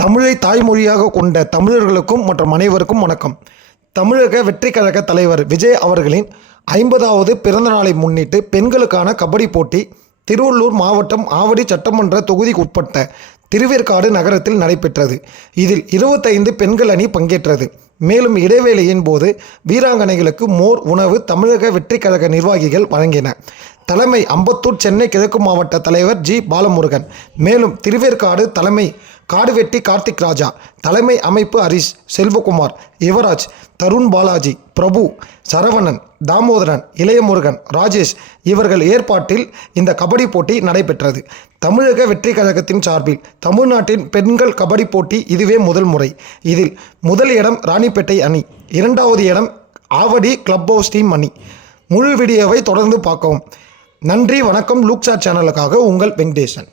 தமிழை தாய்மொழியாக கொண்ட தமிழர்களுக்கும் மற்றும் அனைவருக்கும் வணக்கம். தமிழக வெற்றி கழக தலைவர் விஜய் அவர்களின் ஐம்பதாவது பிறந்த நாளை முன்னிட்டு பெண்களுக்கான கபடி போட்டி திருவள்ளூர் மாவட்டம் ஆவடி சட்டமன்ற தொகுதிக்கு உட்பட்ட திருவேற்காடு நகரத்தில் நடைபெற்றது. இதில் இருபத்தைந்து பெண்கள் அணி பங்கேற்றது. மேலும் இடைவேளையின் போது வீராங்கனைகளுக்கு மோர் உணவு தமிழக வெற்றி கழக நிர்வாகிகள் வழங்கின. தலைமை அம்பத்தூர் சென்னை கிழக்கு மாவட்ட தலைவர் ஜி. பாலமுருகன். மேலும் திருவேற்காடு தலைமை காடுவெட்டி கார்த்திக் ராஜா தலைமை அமைப்பு ஹரிஷ் செல்வகுமார் யுவராஜ் தருண் பாலாஜி பிரபு சரவணன் தாமோதரன் இளையமுருகன் ராஜேஷ் இவர்கள் ஏற்பாட்டில் இந்த கபடி போட்டி நடைபெற்றது. தமிழக வெற்றி கழகத்தின் சார்பில் தமிழ்நாட்டின் பெண்கள் கபடி போட்டி இதுவே முதல் முறை. இதில் முதல் இடம் ராணிப்பேட்டை அணி இரண்டாவது இடம் ஆவடி கிளப் ஹவுஸ் டீம் அணி. முழு வீடியோவை தொடர்ந்து பார்க்கவும். நன்றி வணக்கம். லூக்ஸா சேனலுக்காக உங்கள் வெங்கடேசன்.